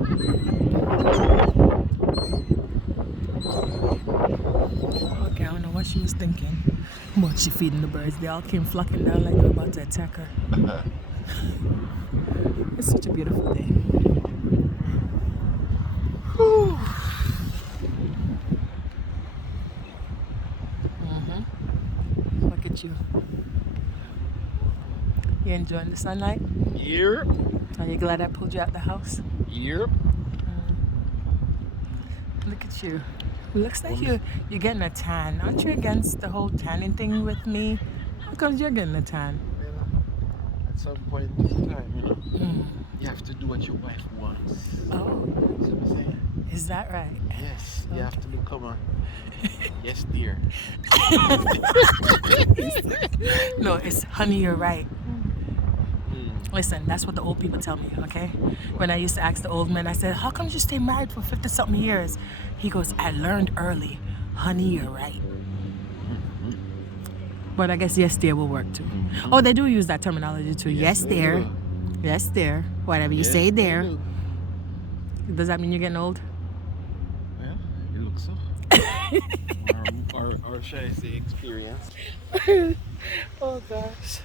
Okay, I don't know what she was thinking. But she feeding the birds. They all came flocking down like they were about to attack her. It's such a beautiful day. Whew. Look at you. You enjoying the sunlight? Yep. Are you glad I pulled you out the house? Yep. Look at you. Looks like you're getting a tan. Aren't you against the whole tanning thing with me? How come you're getting a tan? At some point in time, you have to do what your wife wants. Oh, That's what I'm saying. is that right? Yes, you have to become a yes, dear. No, it's honey, you're right. Listen, that's what the old people tell me, okay? When I used to ask the old men, I said, how come you stay married for 50-something years? He goes, I learned early. Honey, you're right. But I guess yes, dear will work too. Oh, they do use that terminology too. Yes, dear. do. Yes, dear. Whatever you Yes, say they there. do. Does that mean you're getting old? Well, it looks so. or should I say experience? Oh, gosh.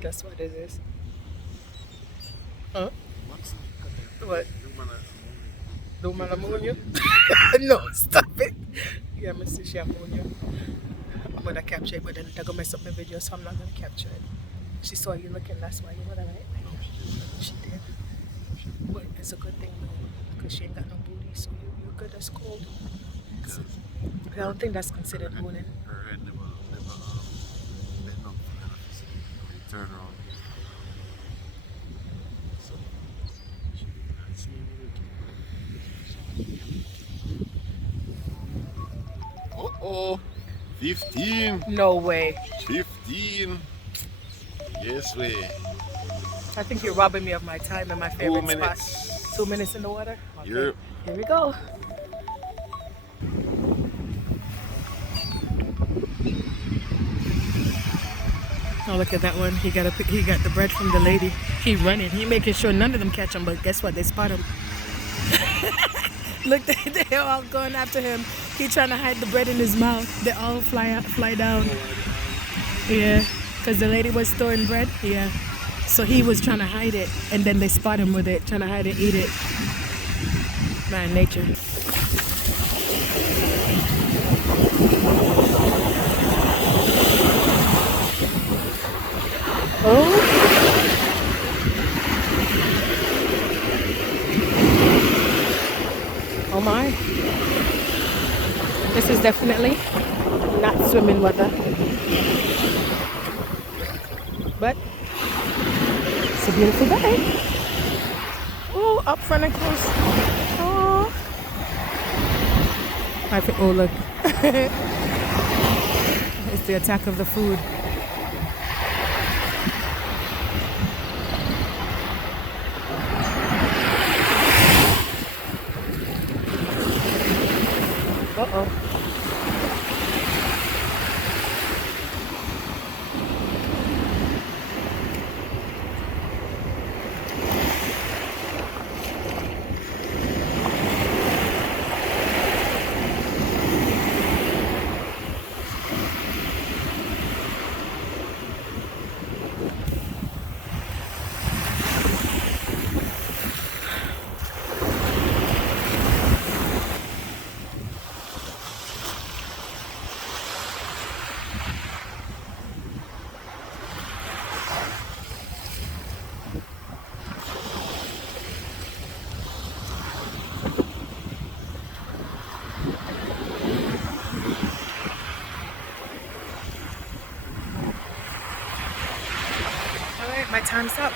Guess what it is? Huh? What's What? the Do man ammonia? No, stop it. Yeah, I see she ammonia. I'm gonna capture it, but then they're gonna mess up my video, so I'm not gonna capture it. She saw you looking, that's why you were right. She did. But it's a good thing though, because she ain't got no booty, so you're good as gold. I don't think that's considered mooning. Her head never bend up turn around. So she did not see me. Uh-oh. 15. No way. 15. Yes, way. I think you're robbing me of my time and my favorite 2 minutes. spot. 2 minutes in the water? Okay. Yep. Here we go. Oh, look at that one. He got the bread from the lady. He running. He making sure none of them catch him, but guess what? They spot him. Look, they're all going after him. He trying to hide the bread in his mouth. They all fly down. Yeah, because the lady was storing bread. Yeah. So he was trying to hide it, and then they spot him with it, trying to hide it, eat it. Man, nature. Oh. Oh my. This is definitely not swimming weather. But it's a beautiful day. Oh, up front and close. Oh. I think, oh look. It's the attack of the food. Uh-oh. All right, my time's up.